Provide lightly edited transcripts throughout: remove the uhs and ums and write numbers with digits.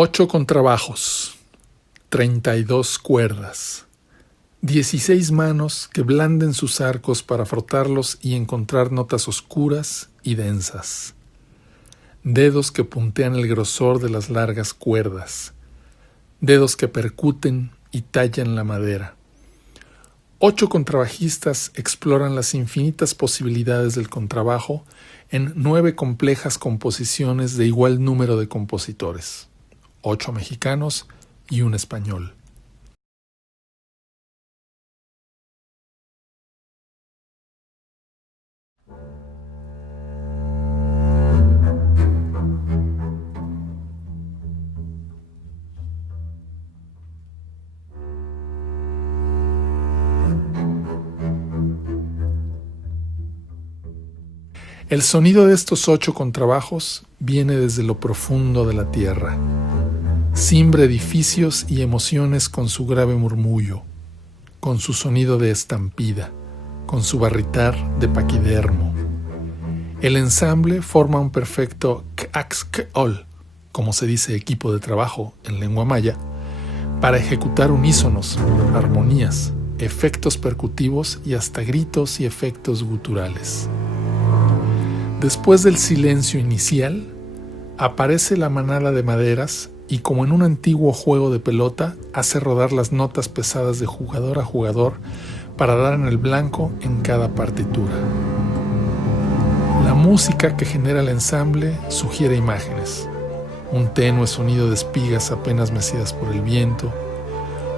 8 contrabajos, 32 cuerdas, 16 manos que blanden sus arcos para frotarlos y encontrar notas oscuras y densas, dedos que puntean el grosor de las largas cuerdas, dedos que percuten y tallan la madera. 8 contrabajistas exploran las infinitas posibilidades del contrabajo en 9 complejas composiciones de igual número de compositores, 8 mexicanos y un español. El sonido de estos 8 contrabajos viene desde lo profundo de la tierra. Cimbra edificios y emociones con su grave murmullo, con su sonido de estampida, con su barritar de paquidermo. El ensamble forma un perfecto k'ax-k'ol, como se dice equipo de trabajo en lengua maya, para ejecutar unísonos, armonías, efectos percutivos y hasta gritos y efectos guturales. Después del silencio inicial, aparece la manada de maderas y, como en un antiguo juego de pelota, hace rodar las notas pesadas de jugador a jugador para dar en el blanco en cada partitura. La música que genera el ensamble sugiere imágenes. Un tenue sonido de espigas apenas mecidas por el viento,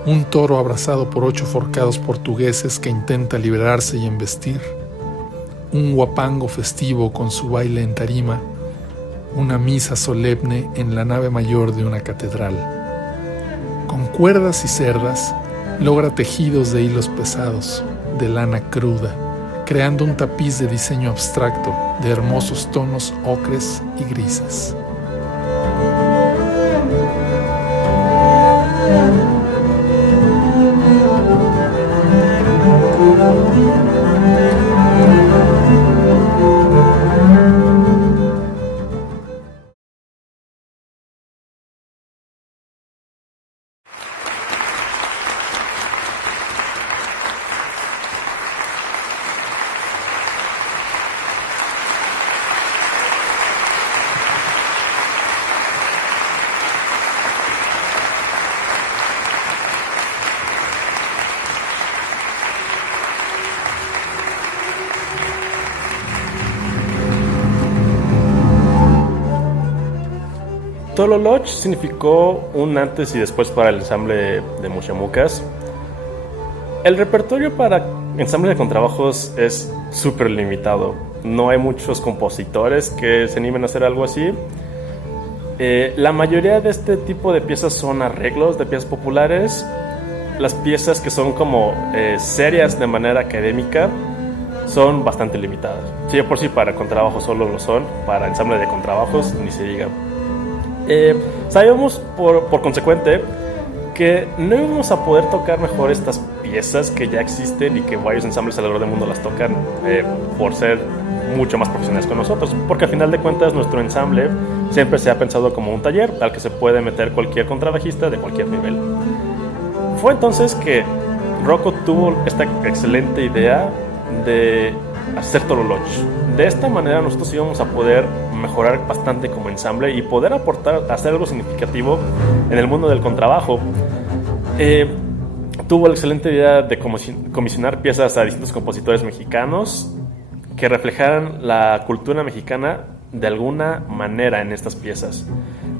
un toro abrazado por 8 forcados portugueses que intenta liberarse y embestir, un huapango festivo con su baile en tarima, una misa solemne en la nave mayor de una catedral. Con cuerdas y cerdas, logra tejidos de hilos pesados, de lana cruda, creando un tapiz de diseño abstracto de hermosos tonos ocres y grises. Tololoch significó un antes y después para el ensamble de Muxamucas. El repertorio para ensamble de contrabajos es súper limitado. No hay muchos compositores que se animen a hacer algo así. La mayoría de este tipo de piezas son arreglos de piezas populares. Las piezas que son como serias de manera académica son bastante limitadas. Si de por sí para contrabajo solo lo son, para ensamble de contrabajos ni se diga. Sabíamos por consecuente que no íbamos a poder tocar mejor estas piezas que ya existen y que varios ensambles alrededor del mundo las tocan por ser mucho más profesionales que nosotros, porque al final de cuentas nuestro ensamble siempre se ha pensado como un taller al que se puede meter cualquier contrabajista de cualquier nivel. Fue entonces que Rocco tuvo esta excelente idea de hacer Tololoch. De esta manera nosotros íbamos a poder mejorar bastante como ensamble y poder aportar, hacer algo significativo en el mundo del contrabajo. Tuvo la excelente idea de comisionar piezas a distintos compositores mexicanos que reflejaran la cultura mexicana de alguna manera en estas piezas.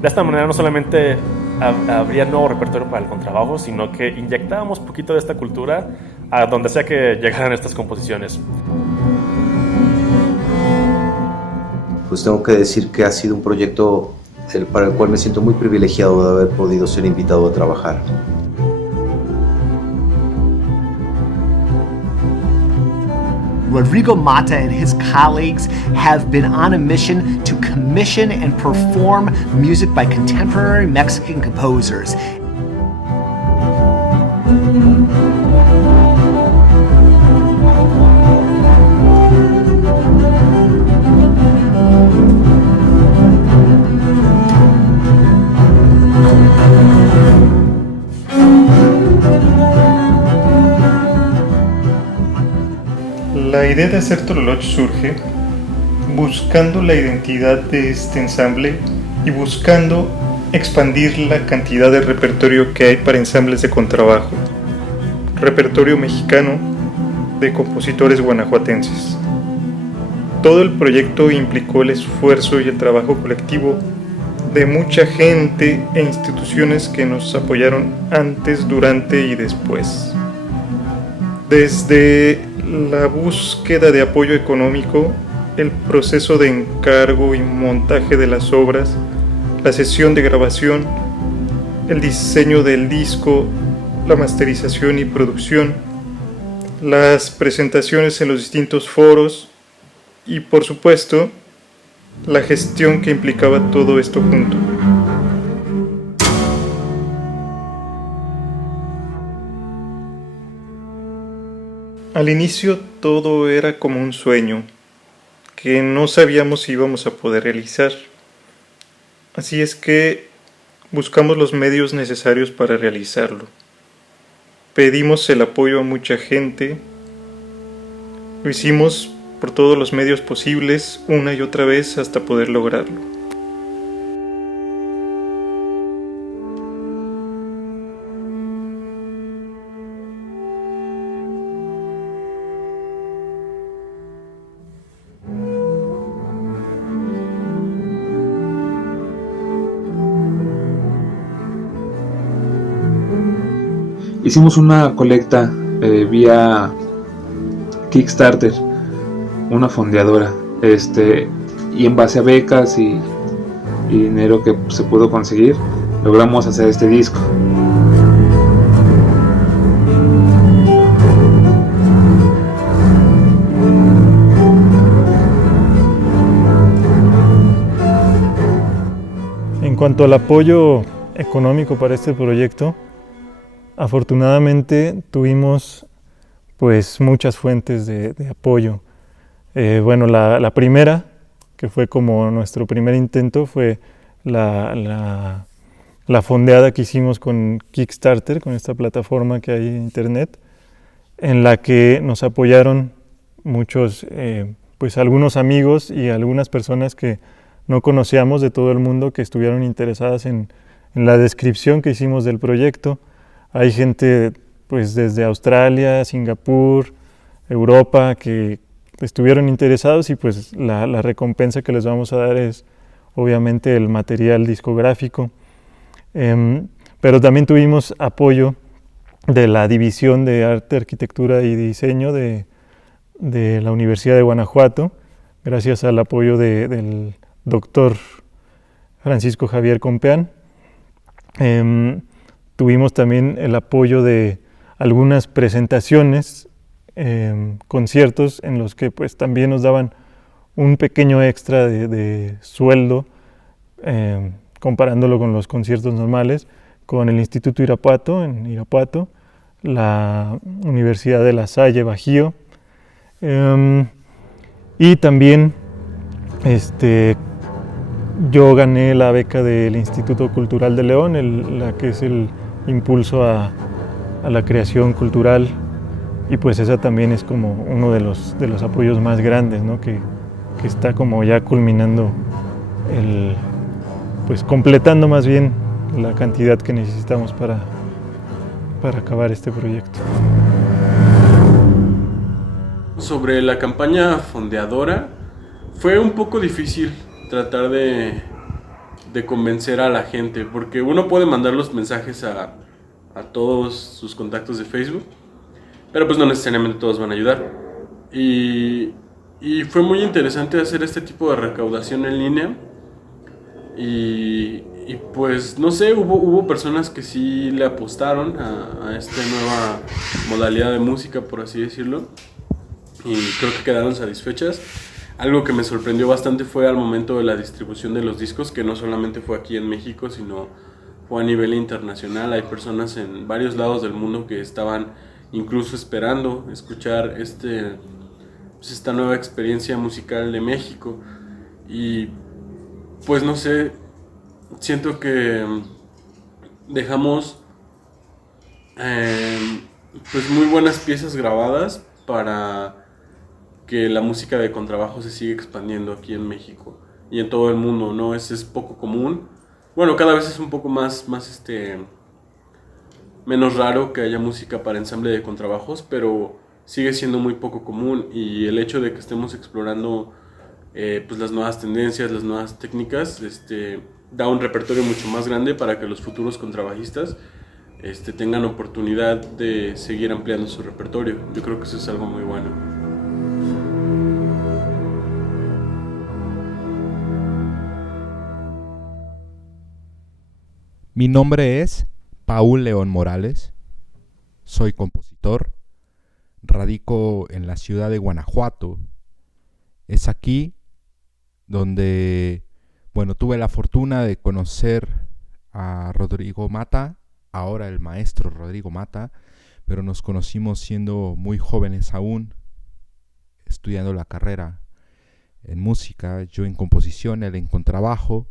De esta manera no solamente habría nuevo repertorio para el contrabajo, sino que inyectábamos un poquito de esta cultura a donde sea que llegaran estas composiciones. Pues tengo que decir que ha sido un proyecto para el cual me siento muy privilegiado de haber podido ser invitado a trabajar. Rodrigo Mata and his colleagues have been on a mission to commission and perform music by contemporary Mexican composers. idea de hacer Tololoch surge buscando la identidad de este ensamble y buscando expandir la cantidad de repertorio que hay para ensambles de contrabajo, repertorio mexicano de compositores guanajuatenses. Todo el proyecto implicó el esfuerzo y el trabajo colectivo de mucha gente e instituciones que nos apoyaron antes, durante y después. Desde la búsqueda de apoyo económico, el proceso de encargo y montaje de las obras, la sesión de grabación, el diseño del disco, la masterización y producción, las presentaciones en los distintos foros y, por supuesto, la gestión que implicaba todo esto junto. Al inicio todo era como un sueño que no sabíamos si íbamos a poder realizar. Así es que buscamos los medios necesarios para realizarlo. Pedimos el apoyo a mucha gente. Lo hicimos por todos los medios posibles, una y otra vez, hasta poder lograrlo. Hicimos una colecta vía Kickstarter, una fondeadora, y en base a becas y dinero que se pudo conseguir, logramos hacer este disco. En cuanto al apoyo económico para este proyecto, afortunadamente tuvimos pues muchas fuentes de apoyo. Bueno, la primera, que fue como nuestro primer intento, fue la fondeada que hicimos con Kickstarter, con esta plataforma que hay en internet, en la que nos apoyaron muchos, pues algunos amigos y algunas personas que no conocíamos de todo el mundo, que estuvieron interesadas en la descripción que hicimos del proyecto. Hay gente pues desde Australia, Singapur, Europa, que estuvieron interesados, y pues la recompensa que les vamos a dar es obviamente el material discográfico. Pero también tuvimos apoyo de la División de Arte, Arquitectura y Diseño de la Universidad de Guanajuato, gracias al apoyo del doctor Francisco Javier Compeán. Tuvimos también el apoyo de algunas presentaciones, conciertos en los que pues también nos daban un pequeño extra de sueldo, comparándolo con los conciertos normales, con el Instituto Irapuato, en Irapuato, la Universidad de La Salle, Bajío, y también yo gané la beca del Instituto Cultural de León, la que es el impulso a la creación cultural, y pues esa también es como uno de los apoyos más grandes, ¿no? que está como ya culminando, pues completando más bien la cantidad que necesitamos para acabar este proyecto. Sobre la campaña fondeadora, fue un poco difícil tratar de convencer a la gente, porque uno puede mandar los mensajes a todos sus contactos de Facebook, pero pues no necesariamente todos van a ayudar. Y fue muy interesante hacer este tipo de recaudación en línea, y pues no sé, hubo personas que sí le apostaron a esta nueva modalidad de música, por así decirlo, y creo que quedaron satisfechas. Algo que me sorprendió bastante fue al momento de la distribución de los discos, que no solamente fue aquí en México, sino fue a nivel internacional. Hay personas en varios lados del mundo que estaban incluso esperando escuchar esta nueva experiencia musical de México. Y pues no sé, siento que dejamos pues muy buenas piezas grabadas para que la música de contrabajo se sigue expandiendo aquí en México y en todo el mundo, ¿no? Es poco común. Bueno, cada vez es un poco menos raro que haya música para ensamble de contrabajos, pero sigue siendo muy poco común, y el hecho de que estemos explorando pues las nuevas tendencias, las nuevas técnicas, da un repertorio mucho más grande para que los futuros contrabajistas tengan oportunidad de seguir ampliando su repertorio. Yo creo que eso es algo muy bueno. Mi nombre es Paul León Morales, soy compositor, radico en la ciudad de Guanajuato. Es aquí donde, bueno, tuve la fortuna de conocer a Rodrigo Mata, ahora el maestro Rodrigo Mata, pero nos conocimos siendo muy jóvenes aún, estudiando la carrera en música, yo en composición, él en contrabajo,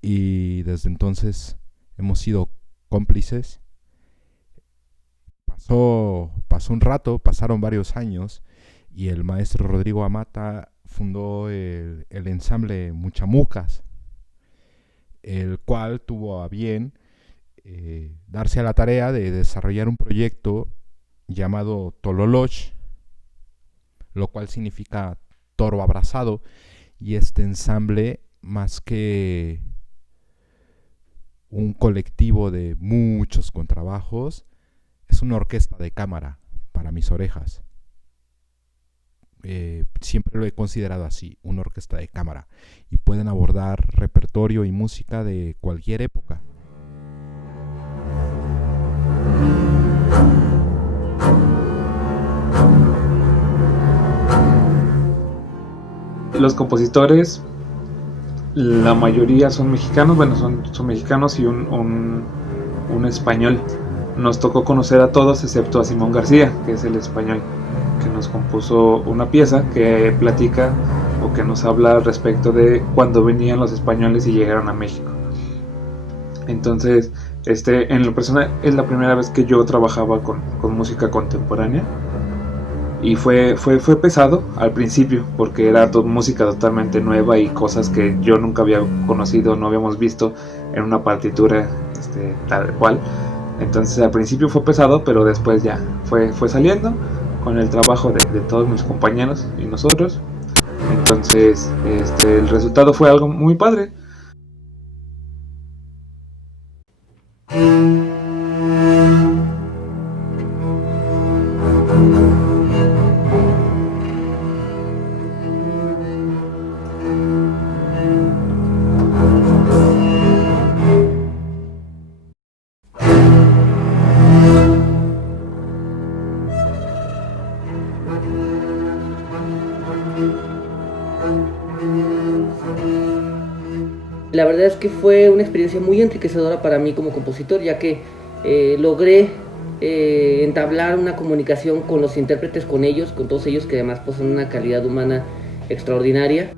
y desde entonces hemos sido cómplices. Pasó un rato, pasaron varios años, y el maestro Rodrigo Mata fundó el ensamble Muchamucas, el cual tuvo a bien darse a la tarea de desarrollar un proyecto llamado Tololoch, lo cual significa toro abrazado, y este ensamble, más que un colectivo de muchos contrabajos, es una orquesta de cámara para mis orejas. Siempre lo he considerado así, una orquesta de cámara, y pueden abordar repertorio y música de cualquier época. Los compositores, la mayoría son mexicanos, bueno, son mexicanos y un español. Nos tocó conocer a todos excepto a Simón García, que es el español, que nos compuso una pieza que platica o que nos habla respecto de cuando venían los españoles y llegaron a México. Entonces, en lo personal es la primera vez que yo trabajaba con música contemporánea, y fue pesado al principio porque era música totalmente nueva y cosas que yo nunca había conocido, no habíamos visto en una partitura tal cual. Entonces al principio fue pesado, pero después ya fue saliendo con el trabajo de todos mis compañeros y nosotros. Entonces el resultado fue algo muy padre. La verdad es que fue una experiencia muy enriquecedora para mí como compositor, ya que logré entablar una comunicación con los intérpretes, con ellos, con todos ellos, que además poseen una calidad humana extraordinaria.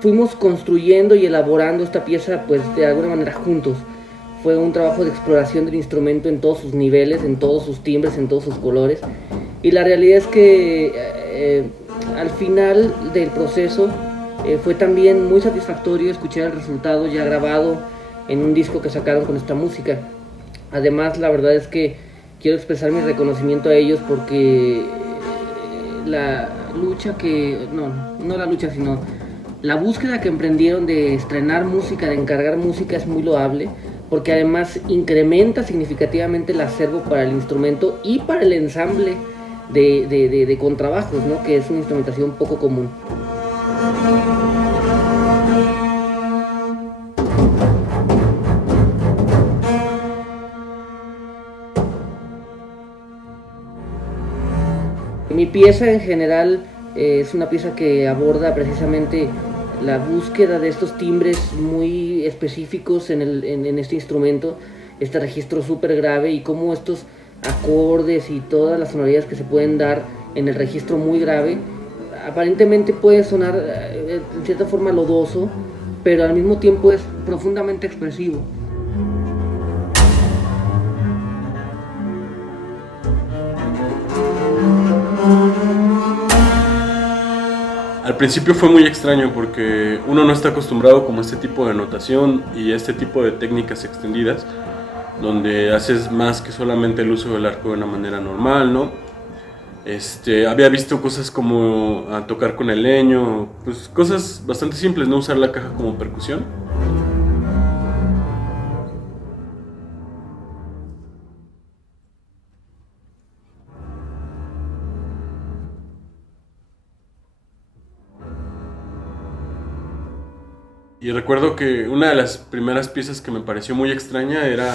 Fuimos construyendo y elaborando esta pieza pues de alguna manera juntos. Fue un trabajo de exploración del instrumento en todos sus niveles, en todos sus timbres, en todos sus colores. Y la realidad es que al final del proceso fue también muy satisfactorio escuchar el resultado ya grabado en un disco que sacaron con esta música. Además, la verdad es que quiero expresar mi reconocimiento a ellos porque la lucha sino la búsqueda que emprendieron de estrenar música, de encargar música, es muy loable, porque además incrementa significativamente el acervo para el instrumento y para el ensamble de contrabajos, ¿no? Que es una instrumentación poco común. Mi pieza en general es una pieza que aborda precisamente la búsqueda de estos timbres muy específicos en este instrumento, este registro súper grave, y cómo estos acordes y todas las sonoridades que se pueden dar en el registro muy grave, aparentemente puede sonar en cierta forma lodoso, pero al mismo tiempo es profundamente expresivo. Al principio fue muy extraño porque uno no está acostumbrado como a este tipo de notación y a este tipo de técnicas extendidas, donde haces más que solamente el uso del arco de una manera normal, ¿no? Había visto cosas como a tocar con el leño, pues cosas bastante simples, no usar la caja como percusión. Y recuerdo que una de las primeras piezas que me pareció muy extraña era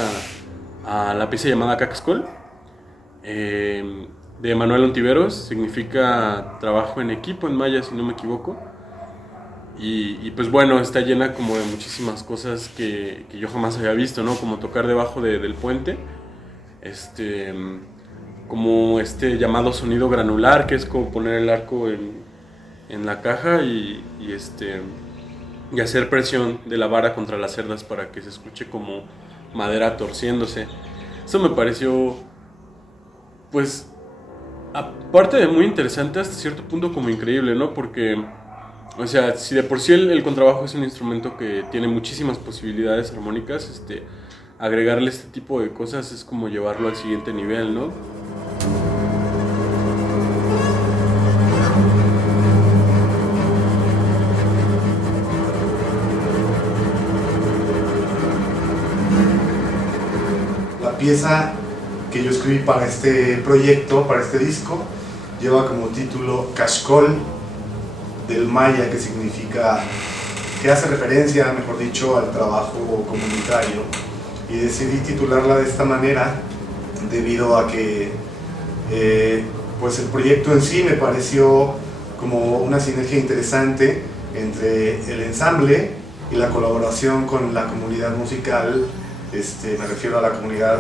la pieza llamada Caxcol, de Manuel Ontiveros. Significa trabajo en equipo en maya, si no me equivoco. Y pues bueno, está llena como de muchísimas cosas que yo jamás había visto, ¿no? Como tocar debajo del puente, como llamado sonido granular, que es como poner el arco en la caja y hacer presión de la vara contra las cerdas para que se escuche como madera torciéndose. Eso me pareció, pues, aparte de muy interesante, hasta cierto punto como increíble, ¿no? Porque, o sea, si de por sí el contrabajo es un instrumento que tiene muchísimas posibilidades armónicas, agregarle este tipo de cosas es como llevarlo al siguiente nivel, ¿no? La pieza que yo escribí para este proyecto, para este disco, lleva como título Caxcol, del maya, que significa, que hace referencia, mejor dicho, al trabajo comunitario, y decidí titularla de esta manera debido a que pues el proyecto en sí me pareció como una sinergia interesante entre el ensamble y la colaboración con la comunidad musical. Me refiero a la comunidad,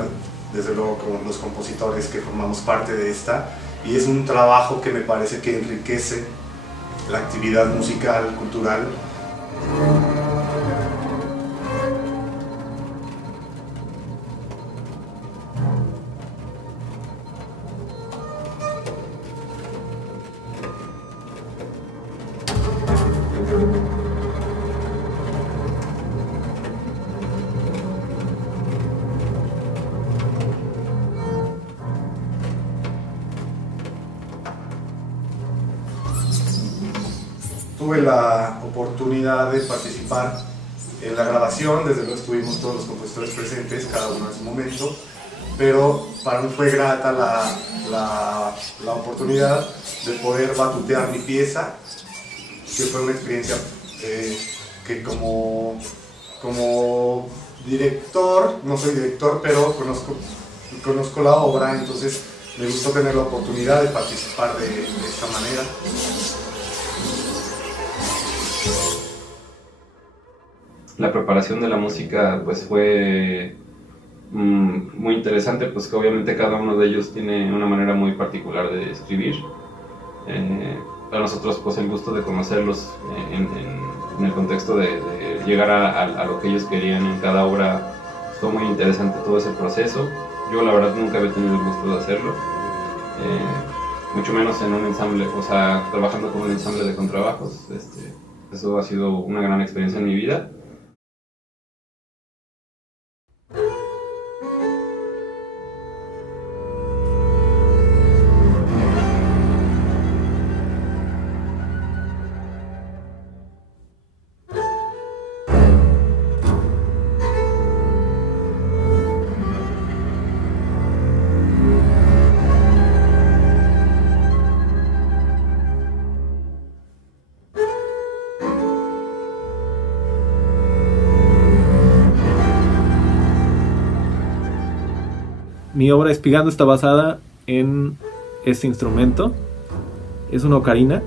desde luego, con los compositores que formamos parte de esta, y es un trabajo que me parece que enriquece la actividad musical, cultural. Tuve la oportunidad de participar en la grabación, desde luego estuvimos todos los compositores presentes, cada uno en su momento, pero para mí fue grata la oportunidad de poder batutear mi pieza, que fue una experiencia que como director, no soy director, pero conozco la obra, entonces me gustó tener la oportunidad de participar de esta manera. La preparación de la música pues fue muy interesante, pues que obviamente cada uno de ellos tiene una manera muy particular de escribir. Para nosotros pues el gusto de conocerlos en el contexto de llegar a lo que ellos querían en cada obra, fue muy interesante todo ese proceso. Yo la verdad nunca había tenido el gusto de hacerlo, mucho menos en un ensamble, o sea, trabajando con un ensamble de contrabajos. Eso ha sido una gran experiencia en mi vida. Mi obra Espigando está basada en este instrumento. Es una ocarina.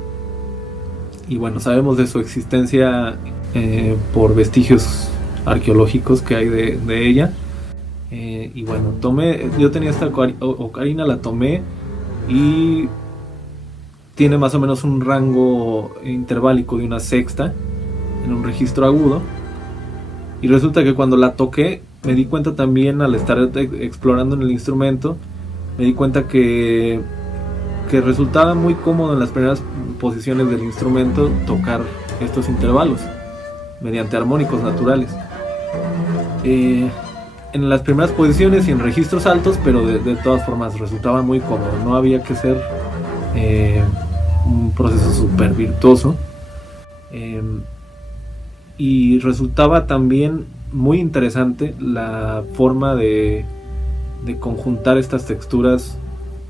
Y bueno, sabemos de su existencia por vestigios arqueológicos que hay de ella. Y bueno, yo tenía esta ocarina, la tomé y tiene más o menos un rango interválico de una sexta en un registro agudo. Y resulta que cuando la toqué, me di cuenta también, al estar explorando en el instrumento, me di cuenta que resultaba muy cómodo en las primeras posiciones del instrumento tocar estos intervalos mediante armónicos naturales. En las primeras posiciones y en registros altos, pero de todas formas resultaba muy cómodo. No había que ser un proceso súper virtuoso. Y resultaba también muy interesante la forma de conjuntar estas texturas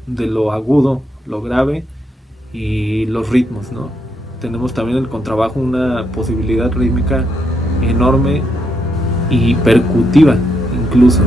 de lo agudo, lo grave y los ritmos, ¿no? Tenemos también en el contrabajo una posibilidad rítmica enorme y percutiva incluso.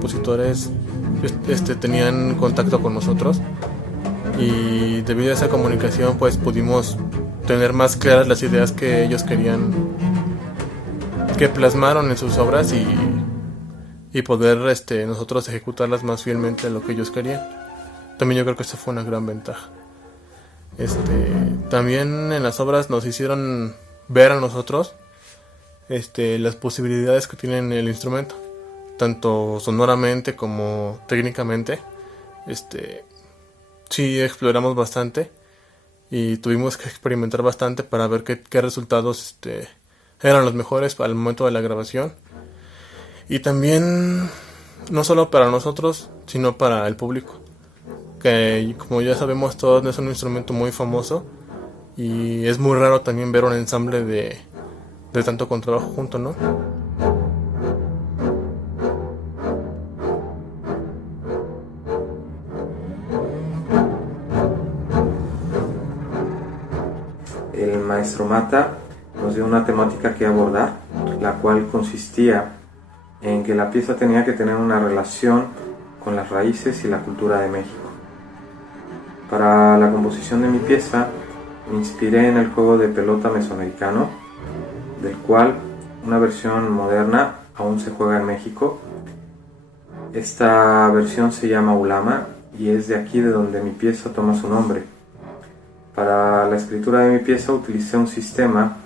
Compositores tenían contacto con nosotros y debido a esa comunicación pues pudimos tener más claras las ideas que ellos querían que plasmaron en sus obras y poder nosotros ejecutarlas más fielmente a lo que ellos querían. También yo creo que esa fue una gran ventaja. También en las obras nos hicieron ver a nosotros las posibilidades que tiene el instrumento, tanto sonoramente como técnicamente. Sí exploramos bastante y tuvimos que experimentar bastante para ver qué resultados eran los mejores al momento de la grabación. Y también no solo para nosotros, sino para el público, que como ya sabemos todos es un instrumento muy famoso y es muy raro también ver un ensamble de tanto contrabajo junto, ¿no? El maestro Mata nos dio una temática que abordar, la cual consistía en que la pieza tenía que tener una relación con las raíces y la cultura de México. Para la composición de mi pieza me inspiré en el juego de pelota mesoamericano, del cual una versión moderna aún se juega en México. Esta versión se llama Ulama y es de aquí de donde mi pieza toma su nombre. Para la escritura de mi pieza utilicé un sistema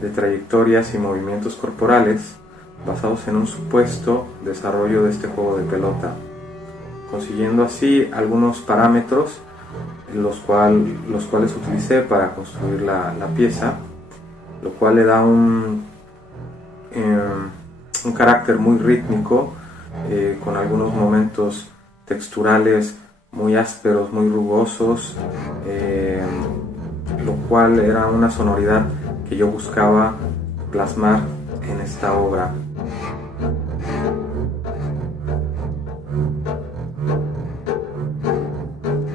de trayectorias y movimientos corporales basados en un supuesto desarrollo de este juego de pelota, consiguiendo así algunos parámetros los cuales utilicé para construir la pieza, lo cual le da un carácter muy rítmico, con algunos momentos texturales muy ásperos, muy rugosos, lo cual era una sonoridad que yo buscaba plasmar en esta obra.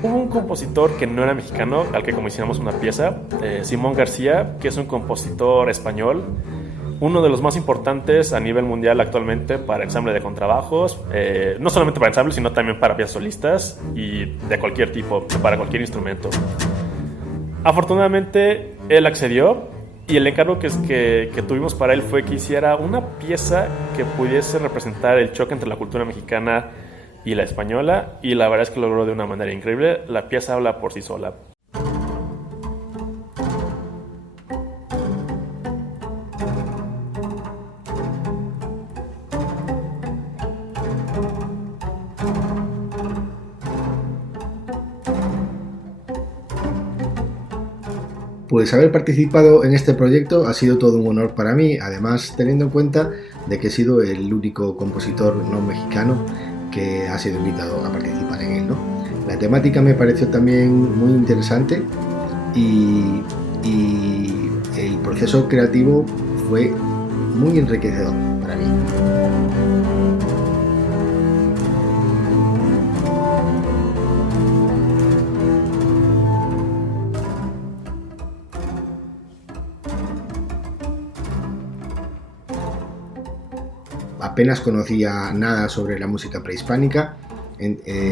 Hubo un compositor que no era mexicano al que comisionamos una pieza, Simón García, que es un compositor español, uno de los más importantes a nivel mundial actualmente para ensamble de contrabajos, no solamente para ensamble, sino también para piezas solistas y de cualquier tipo, para cualquier instrumento. Afortunadamente, él accedió y el encargo que tuvimos para él fue que hiciera una pieza que pudiese representar el choque entre la cultura mexicana y la española, y la verdad es que lo logró de una manera increíble. La pieza habla por sí sola. Pues haber participado en este proyecto ha sido todo un honor para mí, además teniendo en cuenta de que he sido el único compositor no mexicano que ha sido invitado a participar en él, ¿no? La temática me pareció también muy interesante y el proceso creativo fue muy enriquecedor para mí. Apenas conocía nada sobre la música prehispánica,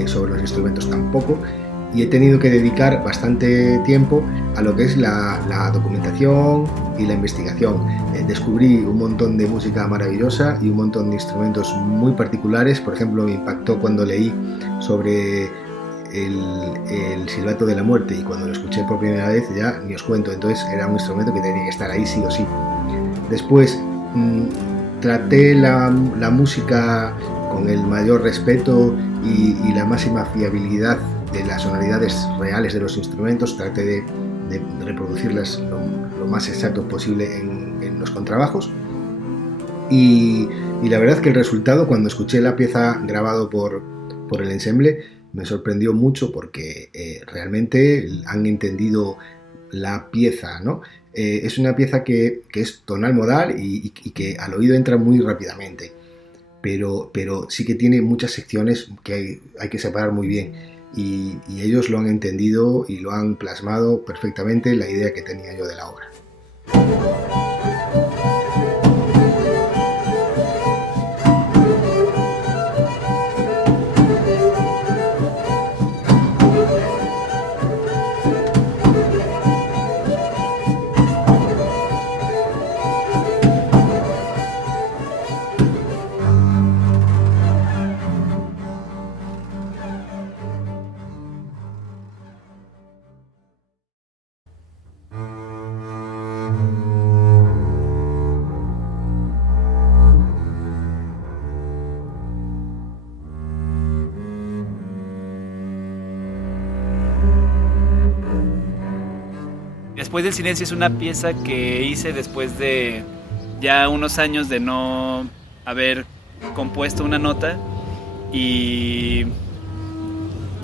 sobre los instrumentos tampoco, y he tenido que dedicar bastante tiempo a lo que es la documentación y la investigación. Descubrí un montón de música maravillosa y un montón de instrumentos muy particulares. Por ejemplo, me impactó cuando leí sobre el silbato de la muerte, y cuando lo escuché por primera vez ya ni os cuento. Entonces era un instrumento que tenía que estar ahí sí o sí. Después traté la música con el mayor respeto y la máxima fiabilidad de las sonoridades reales de los instrumentos. Traté de reproducirlas lo más exacto posible en los contrabajos, y la verdad que el resultado, cuando escuché la pieza grabado por el ensemble, me sorprendió mucho, porque realmente han entendido la pieza, ¿no? Es una pieza que es tonal modal y que al oído entra muy rápidamente, pero sí que tiene muchas secciones que hay que separar muy bien, y ellos lo han entendido y lo han plasmado perfectamente la idea que tenía yo de la obra. Después del silencio es una pieza que hice después de ya unos años de no haber compuesto una nota, y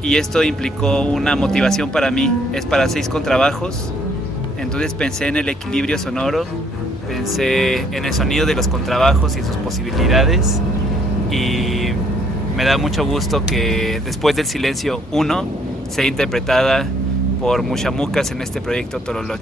esto implicó una motivación para mí. Es para 6 contrabajos, entonces pensé en el equilibrio sonoro, pensé en el sonido de los contrabajos y sus posibilidades, y me da mucho gusto que Después del silencio 1 sea interpretada por Muxamucas en este proyecto Tololoch.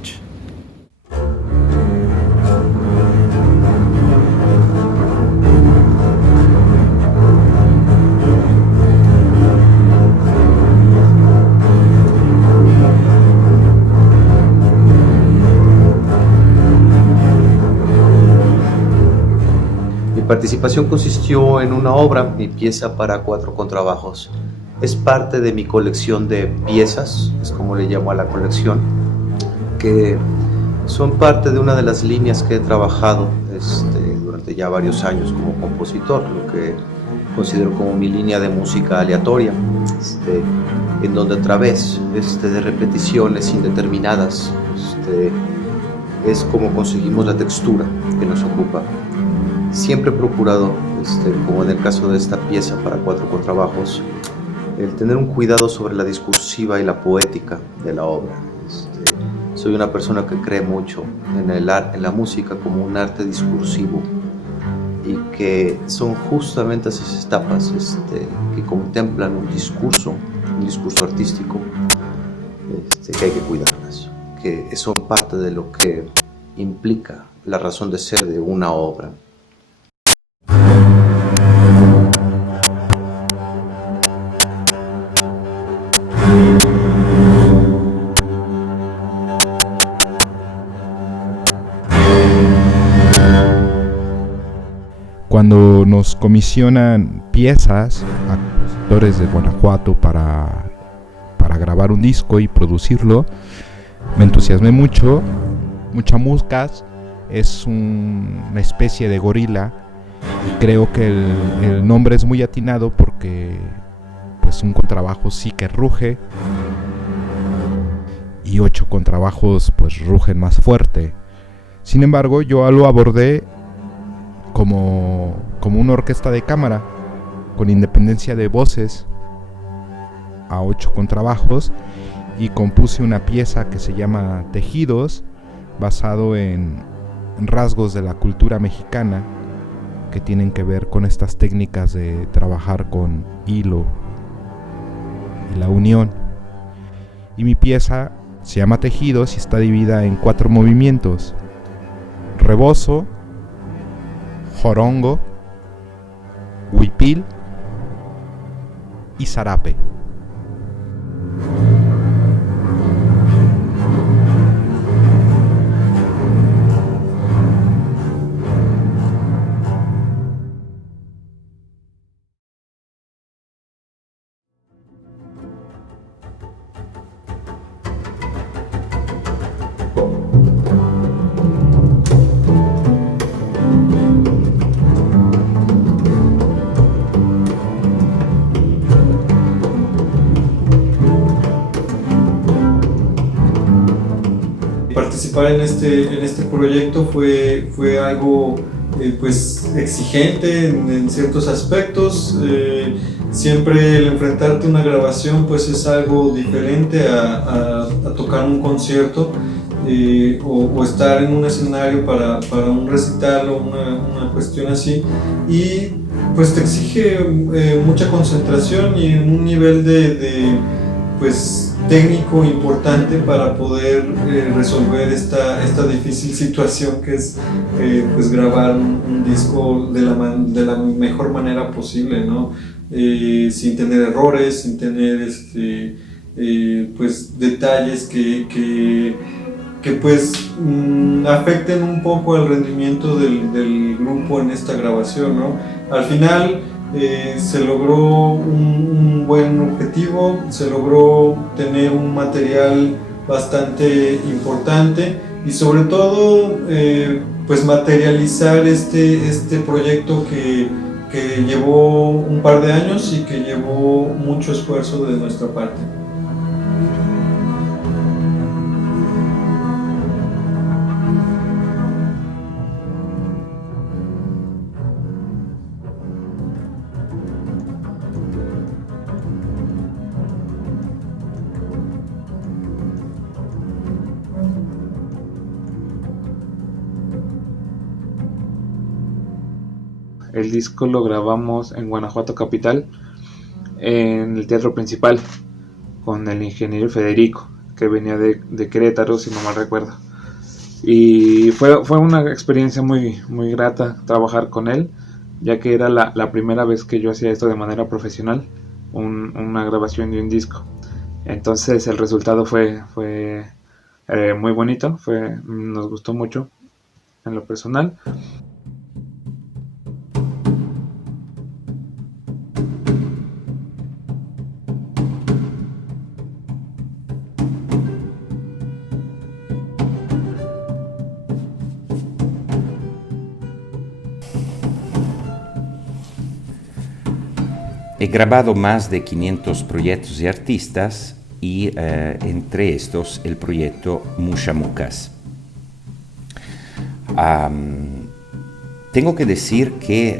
Mi participación consistió en una obra, mi pieza para 4 contrabajos. Es parte de mi colección de piezas, es como le llamo a la colección, que son parte de una de las líneas que he trabajado durante ya varios años como compositor, lo que considero como mi línea de música aleatoria, en donde a través de repeticiones indeterminadas es como conseguimos la textura que nos ocupa. Siempre he procurado, como en el caso de esta pieza para 4 contrabajos, el tener un cuidado sobre la discursiva y la poética de la obra. Soy una persona que cree mucho en la música como un arte discursivo, y que son justamente esas etapas que contemplan un discurso artístico, que hay que cuidarlas, que son parte de lo que implica la razón de ser de una obra. Cuando nos comisionan piezas a compositores de Guanajuato para grabar un disco y producirlo, me entusiasmé mucho. Muxamucas es una especie de gorila, y creo que el nombre es muy atinado, porque pues un contrabajo sí que ruge, y 8 contrabajos pues rugen más fuerte. Sin embargo, yo lo abordé como una orquesta de cámara, con independencia de voces, a 8 contrabajos, y compuse una pieza que se llama Tejidos, basado en rasgos de la cultura mexicana que tienen que ver con estas técnicas de trabajar con hilo y la unión. Y mi pieza se llama Tejidos y está dividida en 4 movimientos: rebozo, jorongo, huipil y zarape. Participar en este proyecto fue algo pues exigente en ciertos aspectos. Siempre el enfrentarte a una grabación pues es algo diferente a tocar un concierto o estar en un escenario para un recital o una cuestión así, y pues te exige mucha concentración y un nivel de pues técnico importante para poder resolver esta difícil situación que es pues grabar un disco de la mejor manera posible, ¿no? Sin tener errores, sin tener pues detalles que pues afecten un poco al rendimiento del grupo en esta grabación, ¿no? Al final se logró un buen objetivo, se logró tener un material bastante importante y sobre todo pues materializar este proyecto que llevó un par de años y que llevó mucho esfuerzo de nuestra parte. El disco lo grabamos en Guanajuato capital, en el teatro principal, con el ingeniero Federico, que venía de Querétaro, si no mal recuerdo. Y fue una experiencia muy, muy grata trabajar con él, ya que era la primera vez que yo hacía esto de manera profesional, una grabación de un disco. Entonces el resultado fue muy bonito, nos gustó mucho en lo personal. He grabado más de 500 proyectos y artistas y entre estos el proyecto Mushamucas. Tengo que decir que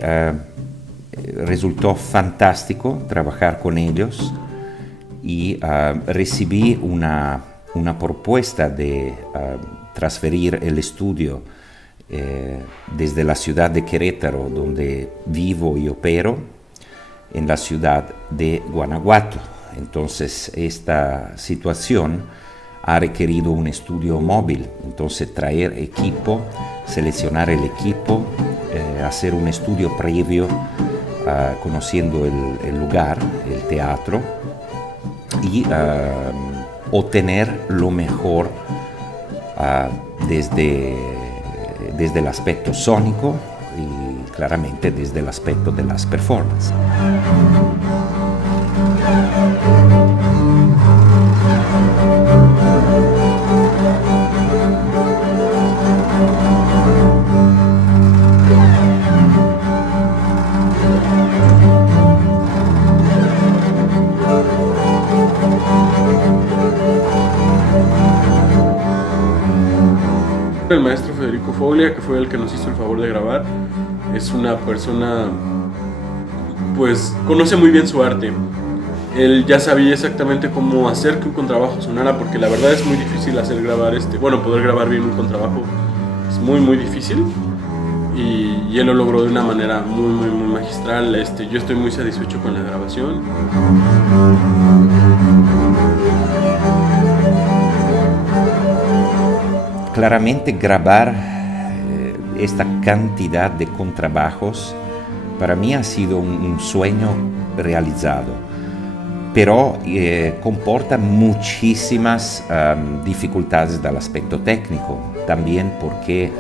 resultó fantástico trabajar con ellos y recibí una propuesta de transferir el estudio desde la ciudad de Querétaro, donde vivo y opero, en la ciudad de Guanajuato. Entonces esta situación ha requerido un estudio móvil, entonces traer equipo, seleccionar el equipo, hacer un estudio previo, conociendo el lugar, el teatro, y obtener lo mejor desde el aspecto sónico y claramente desde el aspecto de las performances. El maestro Federico Foglia, que fue el que nos hizo el favor de grabar, es una persona, pues, conoce muy bien su arte. Él ya sabía exactamente cómo hacer que un contrabajo sonara, porque la verdad es muy difícil poder grabar bien un contrabajo es muy muy difícil y él lo logró de una manera muy magistral. Yo estoy muy satisfecho con la grabación. Claramente grabar esta cantidad de contrabajos para mí ha sido un sueño realizado, pero comporta muchísimas dificultades del aspecto técnico, también porque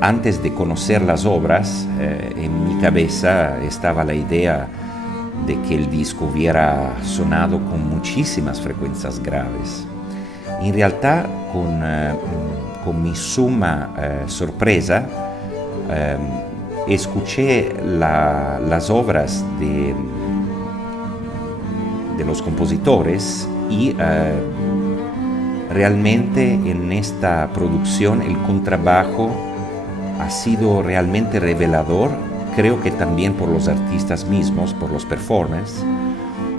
antes de conocer las obras, en mi cabeza estaba la idea de que el disco hubiera sonado con muchísimas frecuencias graves. In realtà, con mi suma sorpresa, escuché las obras de los compositores y realmente en esta producción el contrabajo ha sido realmente revelador, creo que también por los artistas mismos, por los performers,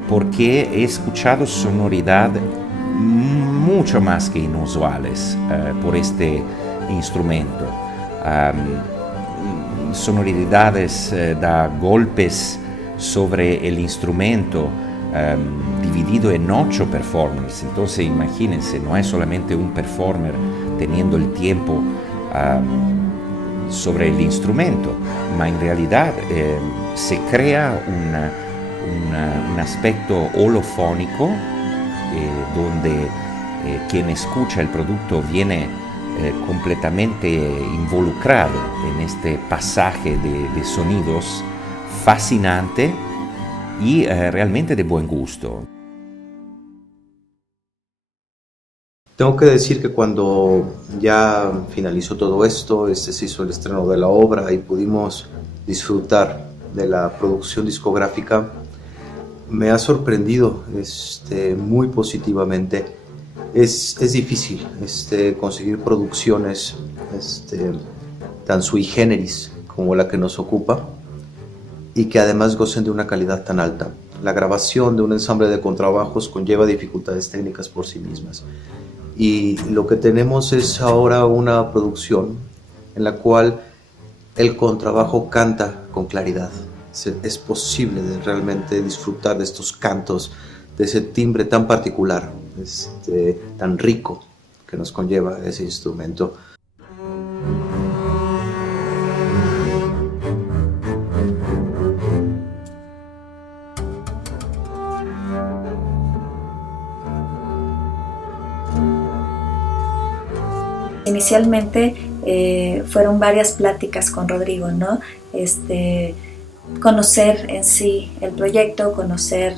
porque he escuchado sonoridad mucho más que inusuales por este instrumento. Sonoridades da golpes sobre el instrumento dividido en 8 performers. Entonces imagínense, no es solamente un performer teniendo el tiempo sobre el instrumento, ma en realidad se crea un aspecto holofónico donde quien escucha el producto viene completamente involucrado en este pasaje de sonidos fascinante y realmente de buen gusto. Tengo que decir que cuando ya finalizó todo esto, se hizo el estreno de la obra y pudimos disfrutar de la producción discográfica, me ha sorprendido muy positivamente. Es difícil conseguir producciones tan sui generis como la que nos ocupa y que además gocen de una calidad tan alta. La grabación de un ensamble de contrabajos conlleva dificultades técnicas por sí mismas. Y lo que tenemos es ahora una producción en la cual el contrabajo canta con claridad. Es posible realmente disfrutar de estos cantos, de ese timbre tan particular, tan rico que nos conlleva ese instrumento. Inicialmente fueron varias pláticas con Rodrigo, ¿no? Conocer en sí el proyecto, conocer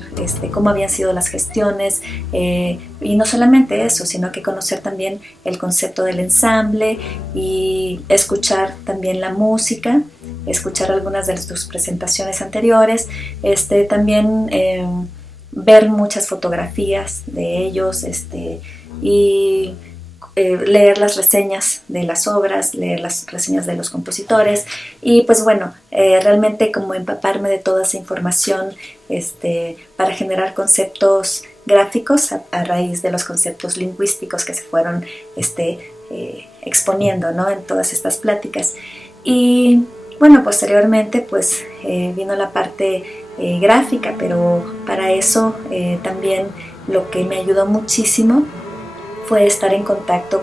cómo habían sido las gestiones y no solamente eso, sino que conocer también el concepto del ensamble y escuchar también la música, escuchar algunas de sus presentaciones anteriores, también ver muchas fotografías de ellos y leer las reseñas de las obras, leer las reseñas de los compositores y pues bueno, realmente como empaparme de toda esa información para generar conceptos gráficos a raíz de los conceptos lingüísticos que se fueron exponiendo, ¿no? En todas estas pláticas. Y bueno, posteriormente pues vino la parte gráfica, pero para eso también lo que me ayudó muchísimo fue estar en contacto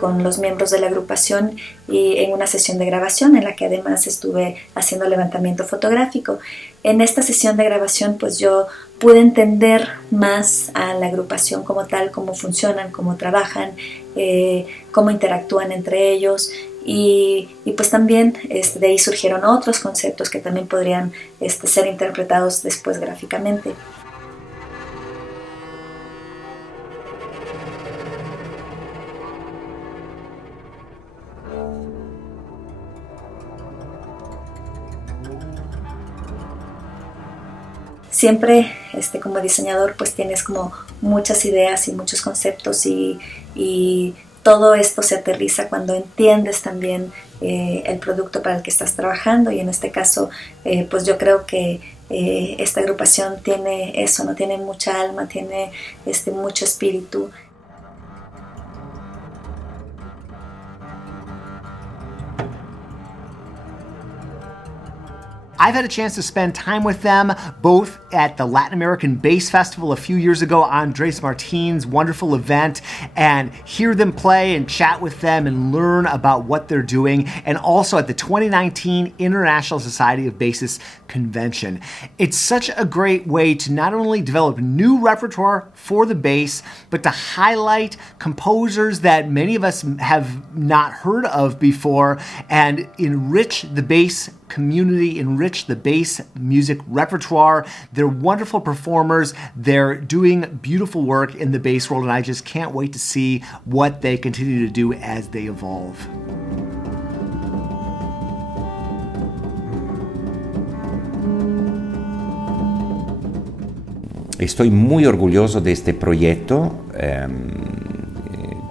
con los miembros de la agrupación y en una sesión de grabación en la que además estuve haciendo levantamiento fotográfico. En esta sesión de grabación pues yo pude entender más a la agrupación como tal, cómo funcionan, cómo trabajan, cómo interactúan entre ellos y pues también de ahí surgieron otros conceptos que también podrían ser interpretados después gráficamente. Siempre como diseñador pues tienes como muchas ideas y muchos conceptos y todo esto se aterriza cuando entiendes también el producto para el que estás trabajando y en este caso pues yo creo que esta agrupación tiene eso, ¿no? Tiene mucha alma, tiene mucho espíritu. I've had a chance to spend time with them both at the Latin American Bass Festival a few years ago, Andres Martin's wonderful event, and hear them play and chat with them and learn about what they're doing, and also at the 2019 International Society of Bassists Convention. It's such a great way to not only develop new repertoire for the bass, but to highlight composers that many of us have not heard of before and enrich the bass community, enrich the bass music repertoire. They're wonderful performers. They're doing beautiful work in the bass world, and I just can't wait to see what they continue to do as they evolve. Estoy muy orgulloso de este proyecto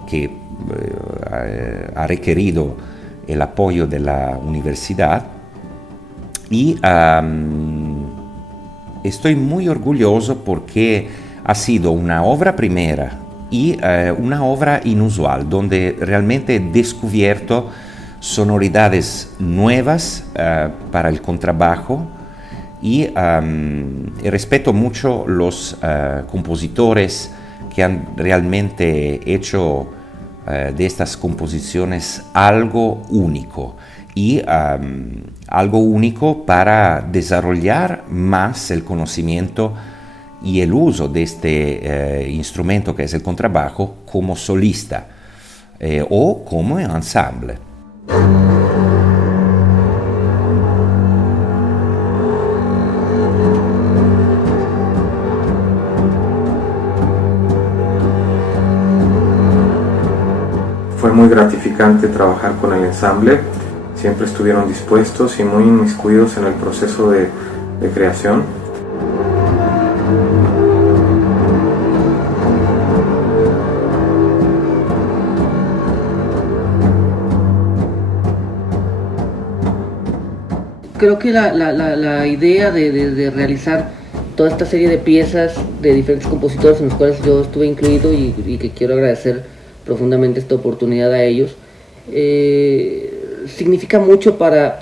que ha requerido el apoyo de la universidad y estoy muy orgulloso porque ha sido una obra primera y una obra inusual donde realmente he descubierto sonoridades nuevas para el contrabajo. Y respeto mucho los compositores que han realmente hecho de estas composiciones algo único y algo único para desarrollar más el conocimiento y el uso de este instrumento que es el contrabajo como solista o como ensamble. Fue muy gratificante trabajar con el ensamble, siempre estuvieron dispuestos y muy inmiscuidos en el proceso de creación. Creo que la idea de realizar toda esta serie de piezas de diferentes compositores en los cuales yo estuve incluido y que quiero agradecer profundamente esta oportunidad a ellos, significa mucho para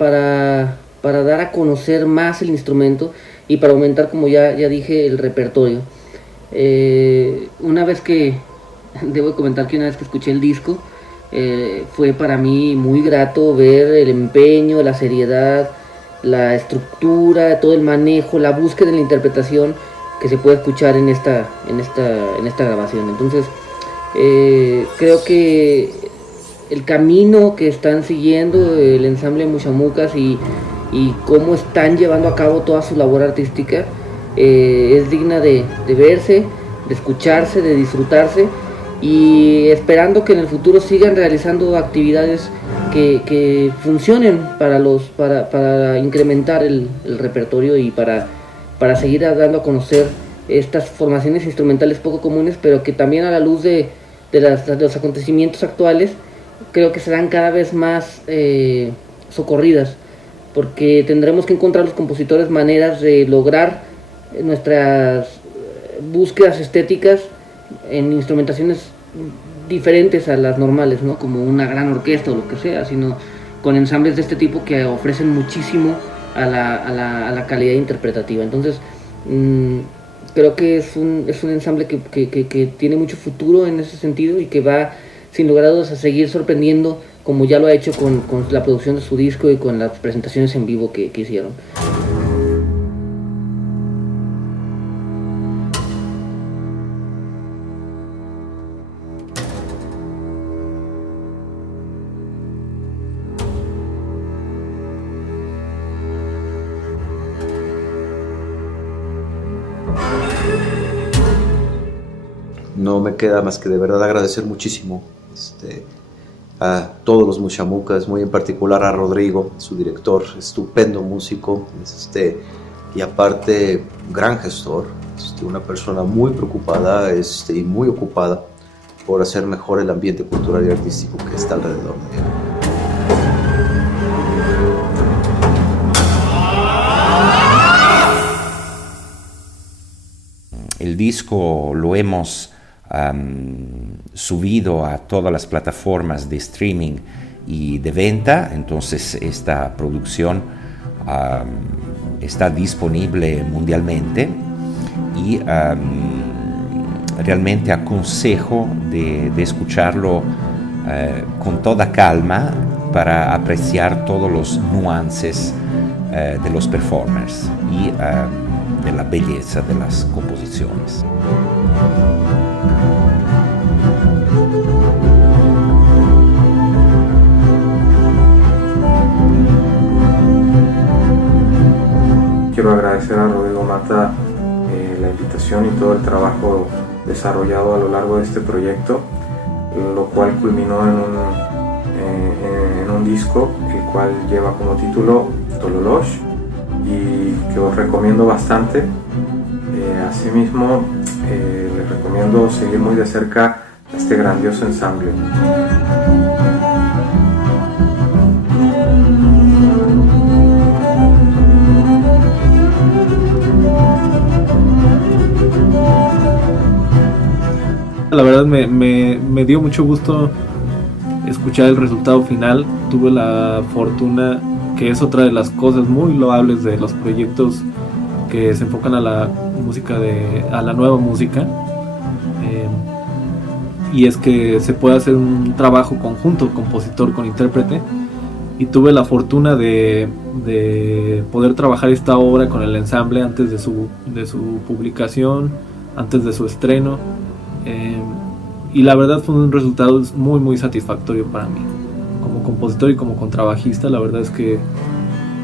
dar a conocer más el instrumento y para aumentar, como ya dije, el repertorio. Una vez que, debo comentar que una vez que escuché el disco, fue para mí muy grato ver el empeño, la seriedad, la estructura, todo el manejo, la búsqueda de la interpretación que se puede escuchar en esta grabación. Entonces, creo que el camino que están siguiendo el ensamble Muxamucas y cómo están llevando a cabo toda su labor artística es digna de verse, de escucharse, de disfrutarse, y esperando que en el futuro sigan realizando actividades que funcionen para incrementar el repertorio y para seguir dando a conocer estas formaciones instrumentales poco comunes, pero que también a la luz de los acontecimientos actuales creo que serán cada vez más socorridas, porque tendremos que encontrar los compositores maneras de lograr nuestras búsquedas estéticas en instrumentaciones diferentes a las normales, ¿no? Como una gran orquesta o lo que sea, sino con ensambles de este tipo que ofrecen muchísimo a la calidad interpretativa. Entonces, creo que es un ensamble que tiene mucho futuro en ese sentido y que va sin lugar a dudas a seguir sorprendiendo, como ya lo ha hecho con la producción de su disco y con las presentaciones en vivo que hicieron. No me queda más que de verdad agradecer muchísimo a todos los Muxamucas, muy en particular a Rodrigo, su director, estupendo músico, y aparte gran gestor, una persona muy preocupada y muy ocupada por hacer mejor el ambiente cultural y artístico que está alrededor de él. El disco lo hemos subido a todas las plataformas de streaming y de venta, entonces esta producción está disponible mundialmente y realmente aconsejo de escucharlo con toda calma para apreciar todos los nuances de los performers y de la belleza de las composiciones. Quiero agradecer a Rodrigo Mata la invitación y todo el trabajo desarrollado a lo largo de este proyecto, lo cual culminó en un disco, el cual lleva como título Tololosh, y que os recomiendo bastante. Asimismo, les recomiendo seguir muy de cerca a este grandioso ensamble. La verdad me dio mucho gusto escuchar el resultado final. Tuve la fortuna, que es otra de las cosas muy loables de los proyectos que se enfocan a la música, a la nueva música, y es que se puede hacer un trabajo conjunto, compositor con intérprete, y tuve la fortuna de poder trabajar esta obra con el ensamble antes de su publicación, antes de su estreno. Y la verdad fue un resultado muy muy satisfactorio para mí como compositor y como contrabajista. La verdad es que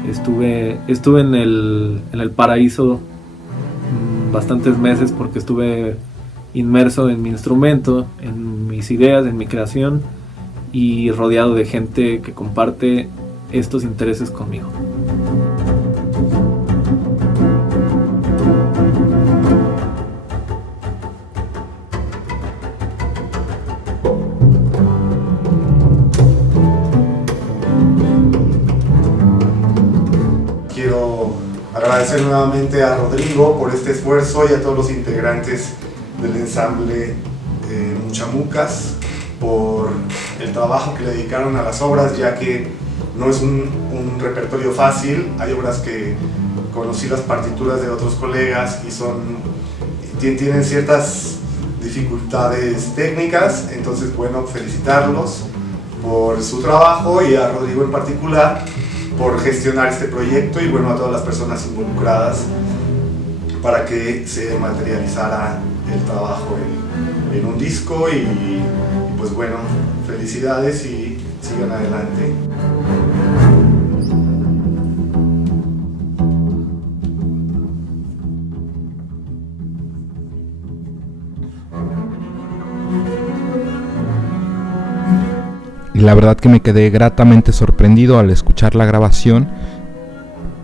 estuve en el paraíso bastantes meses, porque estuve inmerso en mi instrumento, en mis ideas, en mi creación, y rodeado de gente que comparte estos intereses conmigo. Agradecer nuevamente a Rodrigo por este esfuerzo y a todos los integrantes del ensamble Muchamucas por el trabajo que le dedicaron a las obras, ya que no es un repertorio fácil. Hay obras que conocí las partituras de otros colegas y tienen ciertas dificultades técnicas, entonces bueno, felicitarlos por su trabajo y a Rodrigo en particular por gestionar este proyecto, y bueno, a todas las personas involucradas para que se materializara el trabajo en un disco, y pues bueno, felicidades y sigan adelante. Y la verdad que me quedé gratamente sorprendido al escuchar la grabación,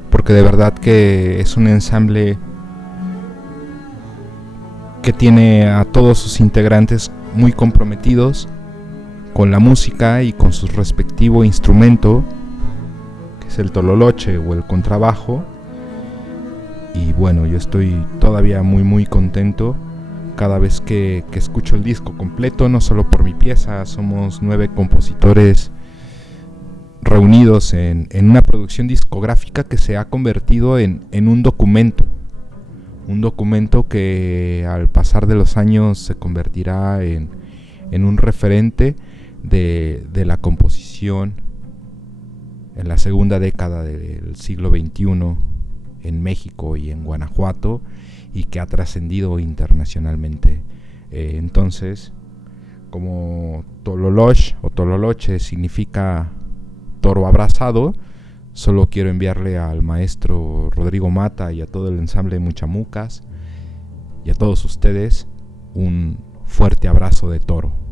porque de verdad que es un ensamble que tiene a todos sus integrantes muy comprometidos con la música y con su respectivo instrumento, que es el tololoche o el contrabajo. Y bueno, yo estoy todavía muy muy contento cada vez que escucho el disco completo, no solo por mi pieza. Somos 9 compositores reunidos en una producción discográfica que se ha convertido en un documento que al pasar de los años se convertirá en un referente de la composición en la segunda década del siglo XXI en México y en Guanajuato, y que ha trascendido internacionalmente. Entonces, como Tololosh o Tololoche significa toro abrazado, solo quiero enviarle al maestro Rodrigo Mata y a todo el ensamble de Muchamucas y a todos ustedes un fuerte abrazo de toro.